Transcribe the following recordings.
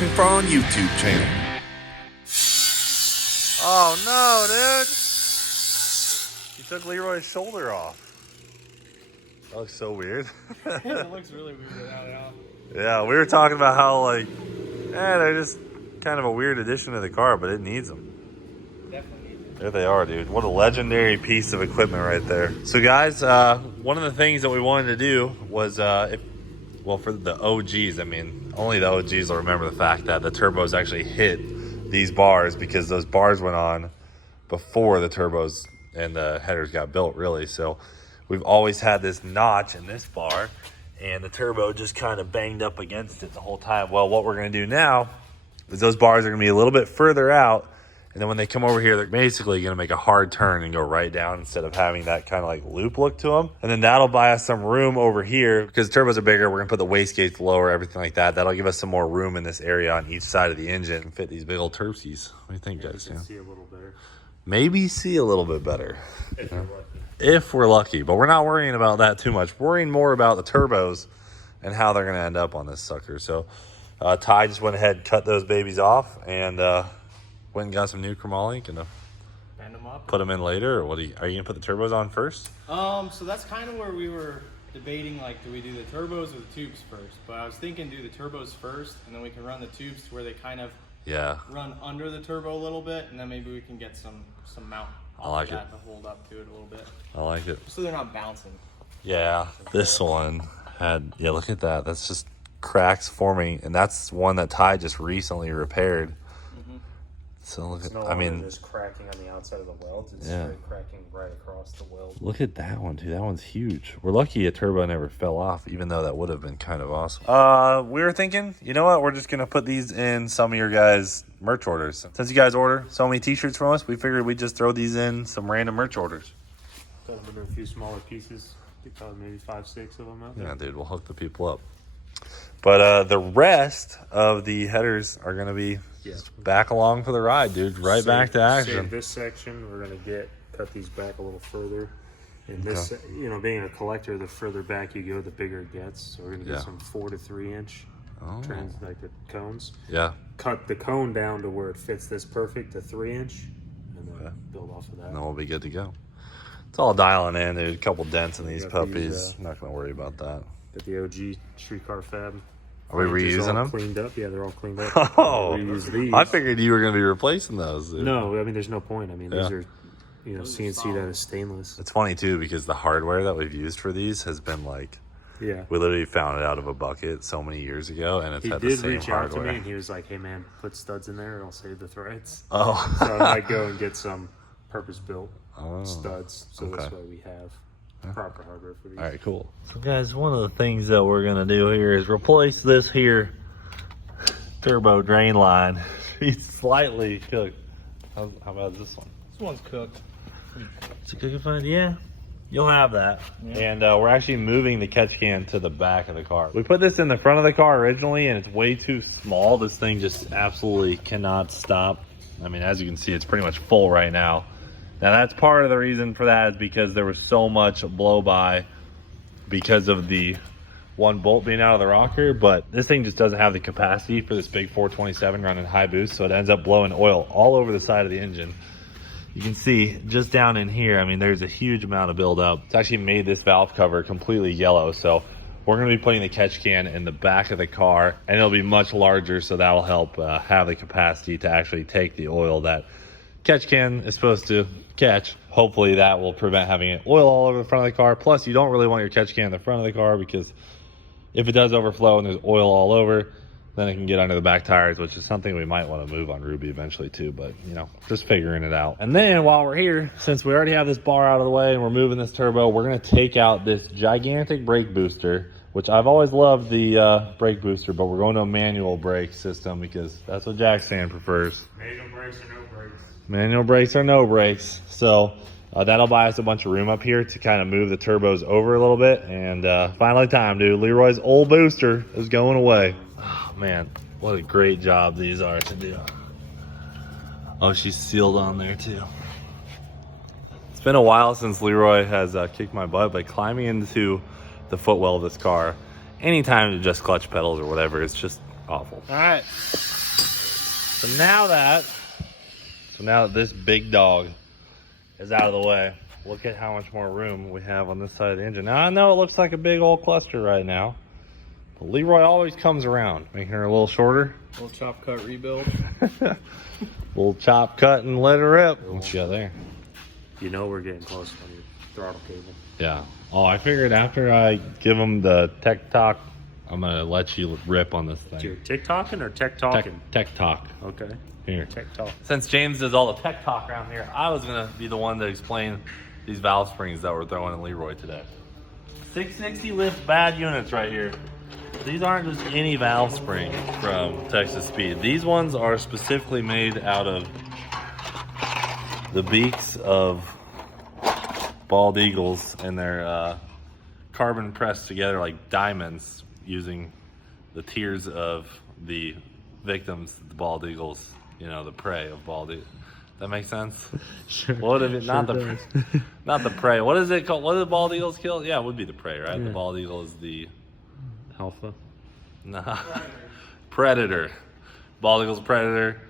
McFarland YouTube channel. Oh no, dude! You took Leroy's shoulder off. That looks so weird. It looks really weird without it on. Yeah, we were talking about how like, they're just kind of a weird addition to the car, but it needs them. Definitely needs it. There they are, dude. What a legendary piece of equipment right there. So guys, one of the things that we wanted to do was, for the OGs, I mean, only the OGs will remember the fact that the turbos actually hit these bars, because those bars went on before the turbos and the headers got built, really. So we've always had this notch in this bar, and the turbo just kind of banged up against it the whole time. Well, what we're going to do now is those bars are going to be a little bit further out, and then when they come over here, they're basically going to make a hard turn and go right down instead of having that kind of like loop look to them. And then that'll buy us some room over here, because the turbos are bigger. We're going to put the wastegates lower, everything like that. That'll give us some more room in this area on each side of the engine and fit these big old Turbskies. What do you think, guys? Yeah, see a little better. Maybe see a little bit better. If we're lucky. But we're not worrying about that too much. We're worrying more about the turbos and how they're going to end up on this sucker. So Ty just went ahead and cut those babies off, and went and got some new chromoly. Gonna Band them up. put them in later, or what? Are you gonna put the turbos on first? So that's kind of where we were debating, like, do we do the turbos or the tubes first? But I was thinking do the turbos first, and then we can run the tubes to where they kind of run under the turbo a little bit, and then maybe we can get some mount off of that to hold up to it a little bit. I like it. So they're not bouncing. Yeah, this one had, look at that. That's just cracks forming, and that's one that Ty just recently repaired. So look at, I mean, just cracking on the outside of the welds. It's straight cracking right across the weld. Look at that one, too. That one's huge. We're lucky a turbo never fell off, even though that would have been kind of awesome. We were thinking, you know what? We're just going to put these in some of your guys' merch orders. Since you guys order so many t-shirts from us, we figured we'd just throw these in some random merch orders. Got a few smaller pieces. Probably maybe 5-6 of them out there. Yeah, dude, we'll hook the people up. But the rest of the headers are going to be back along for the ride, dude. Back to action. This section, we're going to cut these back a little further. And this, being a collector, the further back you go, the bigger it gets. So we're going to get some 4 to 3 inch like the cones. Yeah. Cut the cone down to where it fits this perfect to 3 inch, and then build off of that. And then we'll be good to go. It's all dialing in, dude. A couple dents in these puppies. Not going to worry about that. Got the OG streetcar fab. Are we reusing them? Cleaned up. Yeah, they're all cleaned up. Oh, reuse these. I figured you were going to be replacing those, dude. No, I mean, there's no point. I mean, these are, CNC'd out of stainless. It's funny, too, because the hardware that we've used for these has been like, we literally found it out of a bucket so many years ago, and it's had the same hardware. He did reach out to me, and he was like, hey, man, put studs in there, it'll save the threads. Oh. So I might go and get some purpose-built studs, so that's why we have proper hardware for these. All right, cool. So guys, one of the things that we're gonna do here is replace this here turbo drain line. It's slightly cooked. How about this one? This one's cooked. Is it cooking fine? Yeah. You'll have that. And we're actually moving the catch can to the back of the car. We put this in the front of the car originally, and it's way too small. This thing just absolutely cannot stop. I mean, as you can see, it's pretty much full right now. Now that's part of the reason for that, is because there was so much blow by because of the one bolt being out of the rocker, but this thing just doesn't have the capacity for this big 427 running high boost, so it ends up blowing oil all over the side of the engine. You can see just down in here, I mean, there's a huge amount of buildup. It's actually made this valve cover completely yellow, so we're going to be putting the catch can in the back of the car, and it'll be much larger, so that'll help have the capacity to actually take the oil that catch can is supposed to catch. Hopefully that will prevent having oil all over the front of the car. Plus, you don't really want your catch can in the front of the car, because if it does overflow and there's oil all over, then it can get under the back tires, which is something we might want to move on Ruby eventually too, but just figuring it out. And then while we're here, since we already have this bar out of the way and we're moving this turbo, we're going to take out this gigantic brake booster, which I've always loved the brake booster, but we're going to a manual brake system because that's what Jack Sand prefers. Manual brakes or no brakes? Manual brakes or no brakes. So that'll buy us a bunch of room up here to kind of move the turbos over a little bit. And finally time, dude. Leroy's old booster is going away. Oh, man, what a great job these are to do. Oh, she's sealed on there too. It's been a while since Leroy has kicked my butt, but climbing into the footwell of this car, anytime to just clutch pedals or whatever, it's just awful. All right. So now that this big dog is out of the way, look at how much more room we have on this side of the engine. Now, I know it looks like a big old cluster right now, but Leroy always comes around, making her a little shorter. Little chop cut rebuild. Little chop cut and let her rip. What you got there? You know we're getting close on your throttle cable. Yeah. Oh, I figured after I give him the tech talk, I'm going to let you rip on this thing. You're TikToking or tech talking? Tech talk. Okay. Here. Tech talk. Since James does all the tech talk around here, I was going to be the one to explain these valve springs that we're throwing in Leroy today. 660 lift bad units right here. These aren't just any valve spring from Texas Speed. These ones are specifically made out of the beaks of bald eagles, and they're carbon pressed together like diamonds using the tears of the victims, the bald eagles, you know, the prey of bald eagles. That makes sense? Sure. What if it, Sure not does. not the prey. What is it called? What do the bald eagles kill? Yeah, it would be the prey, right? Yeah. The bald eagle is the Alpha. nah, predator. Bald eagle's predator.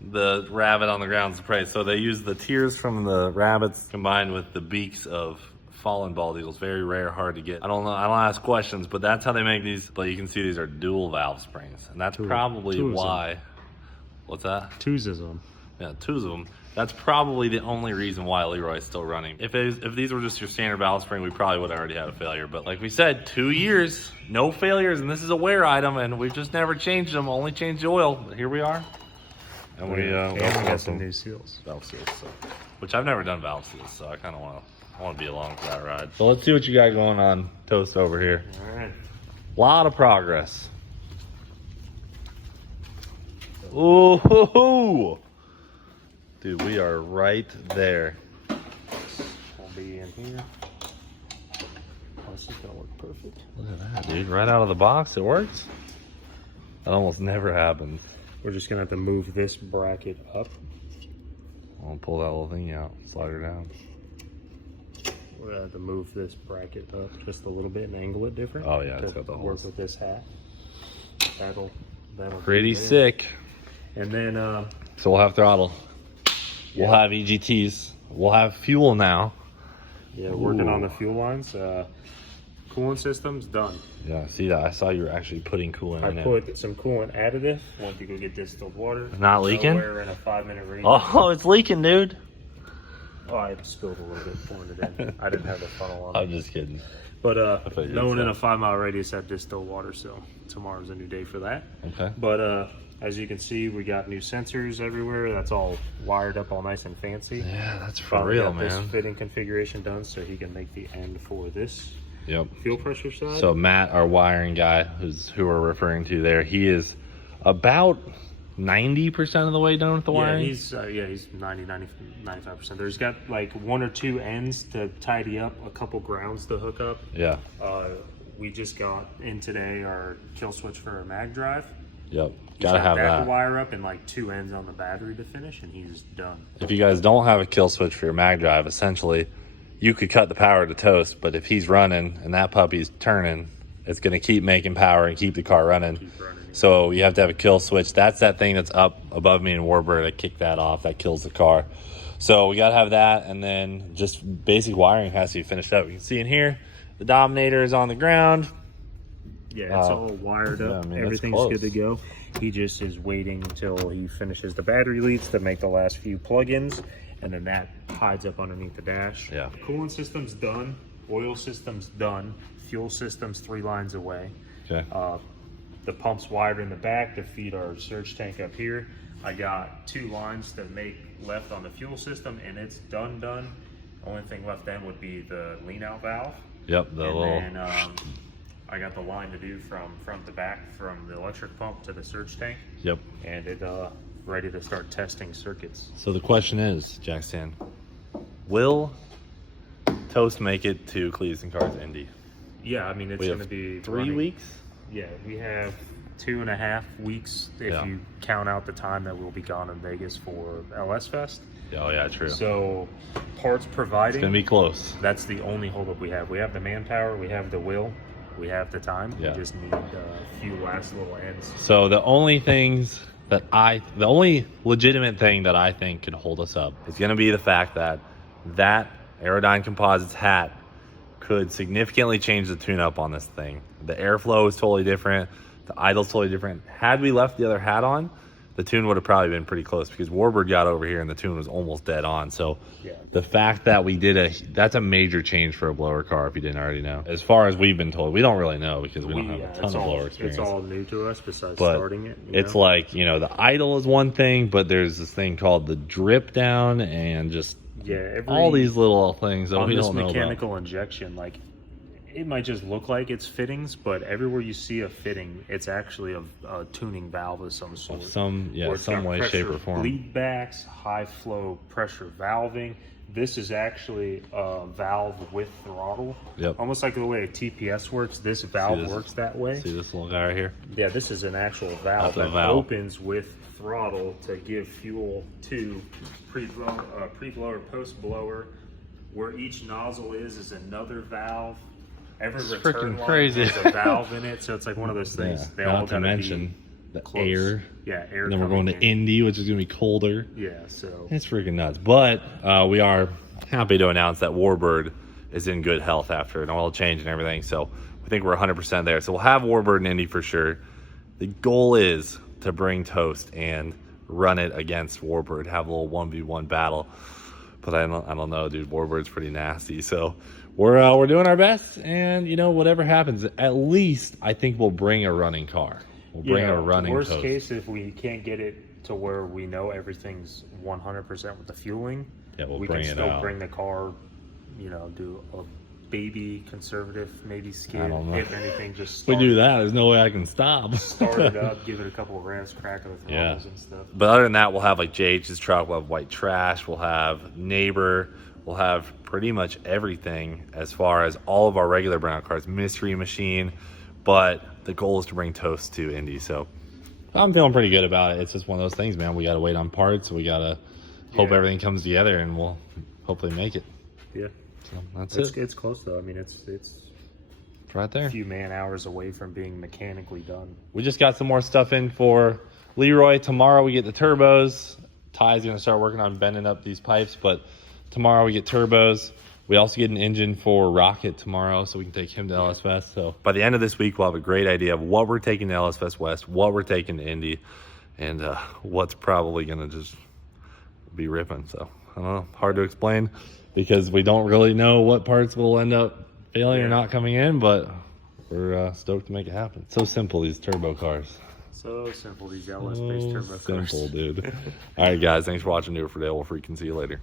The rabbit on the ground is the prey. So they use the tears from the rabbits combined with the beaks of fallen bald eagles. Very rare, hard to get. I don't know. I don't ask questions, but that's how they make these. But you can see these are dual valve springs, and that's probably why. What's that? Twos of them. Yeah, two of them. That's probably the only reason why Leroy is still running. If these were just your standard valve spring, we probably would have already had a failure. But like we said, 2 years, no failures, and this is a wear item, and we've just never changed them. Only changed the oil. But here we are. And we got some new seals. Valve seals, so, which I've never done valve seals, so I kind of want to be along for that ride. So let's see what you got going on, Toast, over here. All right. A lot of progress. Ooh, hoo, hoo. Dude, we are right there. I'll be in here. Oh, this is gonna work perfect. Look at that, dude. Right out of the box, it works. That almost never happens. We're just gonna have to move this bracket up. I'll pull that little thing out, slide her down. We're gonna have to move this bracket up just a little bit and angle it different. Oh yeah, to it's got the work holes. with this hat. That'll Pretty be there. sick. And then So we'll have throttle. We'll have EGTs. We'll have fuel now. yeah, working on Ooh. the fuel lines. Coolant system's done. Yeah, see that? I saw you were actually putting coolant I in it. put some coolant additive. Went to go get distilled water. Not leaking? We're in a 5-minute range. Oh, it's leaking, dude. Oh, I spilled a little bit, pouring it in. I didn't have the funnel on. I'm just kidding. But thought you no one said. in a 5-mile radius had distilled water, so tomorrow's a new day for that. Okay. But as you can see, we got new sensors everywhere. That's all wired up all nice and fancy. Yeah, that's for Finally real, got this man. fitting configuration done so he can make the end for this Yep. fuel pressure side. So Matt, our wiring guy, who we're referring to there, he is about 90% of the way done with the wiring. He's 95%. There's got like 1 or 2 ends to tidy up, a couple grounds to hook up. Yeah. We just got in today our kill switch for a mag drive. Yep. He's Gotta got have that that. to wire up and like 2 ends on the battery to finish, and he's done. If you guys don't have a kill switch for your mag drive, essentially, you could cut the power to Toast, but if he's running and that puppy's turning, it's going to keep making power and keep the car running. Keep running. So you have to have a kill switch. That's that thing that's up above me in Warbird. I kick that off. That kills the car. So we got to have that, and then just basic wiring has to be finished up. You can see in here, the Dominator is on the ground. Yeah, it's all wired up. Yeah, I mean, that's everything's close. good to go. He just is waiting until he finishes the battery leads to make the last few plugins, and then that hides up underneath the dash. Yeah. Coolant system's done. Oil system's done. Fuel system's 3 lines away. Okay. The pump's wired in the back to feed our surge tank up here. I got 2 lines to make left on the fuel system, and it's done. Only thing left then would be the lean out valve. Yep. The And little. then I got the line to do from front to back from the electric pump to the surge tank, Yep. and it ready to start testing circuits. So the question is, Jackson, will Toast make it to Cleetus and Cars Indy? Yeah, I mean it's We going have to be 3 running- weeks. Yeah, we have 2.5 weeks if Yeah. you count out the time that we'll be gone in Vegas for LS Fest. Oh yeah, true. So parts providing. It's gonna be close. That's the only holdup we have. We have the manpower, we have the will. We have the time. Yeah. We just need a few last little ends. So the only legitimate thing that I think could hold us up is going to be the fact that Aerodyne Composites hat could significantly change the tune-up on this thing. The airflow is totally different. The idle's totally different. Had we left the other hat on, the tune would have probably been pretty close because Warbird got over here and the tune was almost dead on. So the fact that we that's a major change for a blower car if you didn't already know. As far as we've been told, we don't really know because we don't have a ton of blower experience. It's all new to us besides but starting it. It's like, the idle is one thing, but there's this thing called the drip down and just all these little things that we don't know about. Mechanical injection, like it might just look like it's fittings, but everywhere you see a fitting, it's actually a tuning valve of some sort. Some way, shape, or form. Bleed backs, high flow pressure valving. This is actually a valve with throttle. Yep. Almost like the way a TPS works, this valve works that way. See this little guy right here? Yeah, this is an actual valve that opens with throttle to give fuel to pre-blower, post-blower. Where each nozzle is another valve. Every return line has a valve in it, so it's like one of those things. Yeah, they all not to mention the close. air. Yeah, air. And then we're going to Indy, which is going to be colder. Yeah, so it's freaking nuts. But we are happy to announce that Warbird is in good health after an oil change and everything. So we think we're 100% there. So we'll have Warbird in Indy for sure. The goal is to bring Toast and run it against Warbird, have a little 1v1 battle. But I don't know, dude. Warbird's pretty nasty. So we're doing our best, and whatever happens, at least I think we'll bring a running car. We'll bring a running worst Toast. Case, if we can't get it to where we know everything's 100% with the fueling, we can still bring the car, do a baby conservative, maybe skid. I don't know. If anything, just if we do that, there's no way I can stop. Start it up, give it a couple of revs, crack it with throttles and stuff. But other than that, we'll have like JH's truck, we'll have White Trash, we'll have Neighbor, we'll have pretty much everything as far as all of our regular brown cars, Mystery Machine. But the goal is to bring Toast to Indy. So I'm feeling pretty good about it. It's just one of those things, man. We got to wait on parts. We got to hope everything comes together, and we'll hopefully make it. Yeah. So that's it. It's close, though. I mean, it's right there. A few man-hours away from being mechanically done. We just got some more stuff in for Leroy. Tomorrow we get the turbos. Ty's going to start working on bending up these pipes, but tomorrow we get turbos. We also get an engine for Rocket tomorrow, so we can take him to LS Fest. So by the end of this week, we'll have a great idea of what we're taking to LS Fest West, what we're taking to Indy, and what's probably going to just be ripping. So I don't know, hard to explain because we don't really know what parts will end up failing or not coming in, but we're stoked to make it happen. So simple, these turbo cars. So simple, these LS-based turbo cars. Simple, dude. All right, guys, thanks for watching. Do it for Dale. We'll freaking see you later.